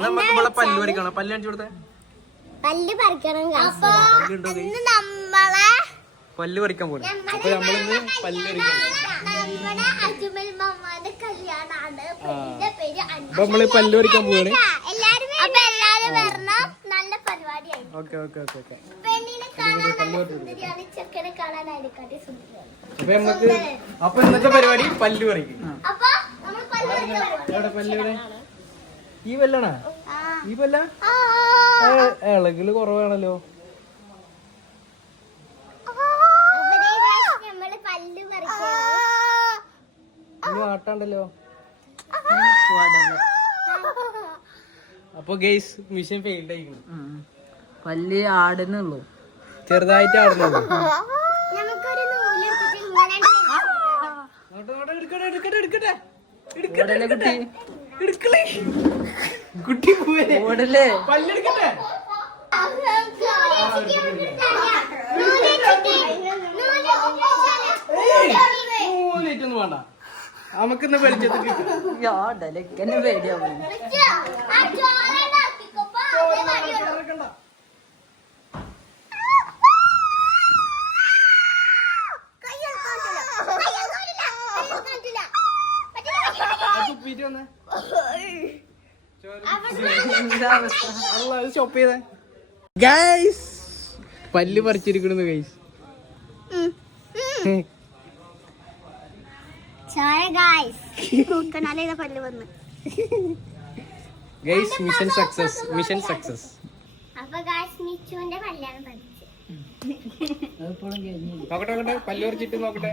നമുക്ക് പല്ല് പറിക്കണം. പല്ല് കാണിച്ചു കൊടുത്തേ. പല്ല് പറിക്കണം. അപ്പൊ ഇന്ന് നമ്മളെ പല്ല് പറിക്കാൻ പോലും. അപ്പൊ നമ്മളിന്ന് പല്ല് പറിക്കണം. നമ്മുടെ അജ്മൽ മാമാന്റെ കല്യാണാണ്. അപ്പൊ നമ്മള് പല്ല് പറിക്കാൻ പോവാണ്. എല്ലാരും വരണം. നല്ല പരിപാടിയായി. Okay okay okay okay. പെണ്ണിനെ കാണാൻ നല്ല സുന്ദരിയാണ്, ചെക്കനെ കാണാൻ അതിനെക്കാട്ടി സുന്ദരിയാണ്. അപ്പൊ ഇന്നത്തെ പരിപാടി പല്ല് പറിക്കും. അപ്പൊ നമ്മൾ പല്ല് പറിക്കാൻ പല്ല് ഈ പല്ലാണോ? ഈ പല്ല ഇളകില് കുറവാണല്ലോ. നമ്മള് പല്ല് പറിക്കാൻ ഇനി ആട്ടാണ്ടല്ലോ. അപ്പൊ ഗെയ്സ് മിഷൻ ഫെയിൽഡ് ആയിരിക്കുന്നു. പല്ല് ആടുന്നുള്ളൂ, ചെറുതായിട്ട് ആടുന്നുള്ളൂ. നമുക്കൊരു നൂലെടുത്തിട്ട് ഇങ്ങനെ കുട്ടി പോവല്ലേ? ഓടല്ലേ പല്ലെടുക്കട്ടെ. നൂലേറ്റൊന്നും വേണ്ട, നമുക്കിന്ന് വെളിച്ചത്തിൽ ആടലക്കെന്നെ പേടിയാവും. പല്ല് പറിച്ചിരിക്കണെന്ന് ഗൈസ്. പല്ല് വന്ന് guys mission success. Mission success. അപ്പൊ മിച്ചുവിന്റെ പല്ലാണ് പഠിച്ചത്. നോക്കട്ടെ നോക്കട്ടെ, പല്ല് പറിച്ചിട്ട് നോക്കട്ടെ.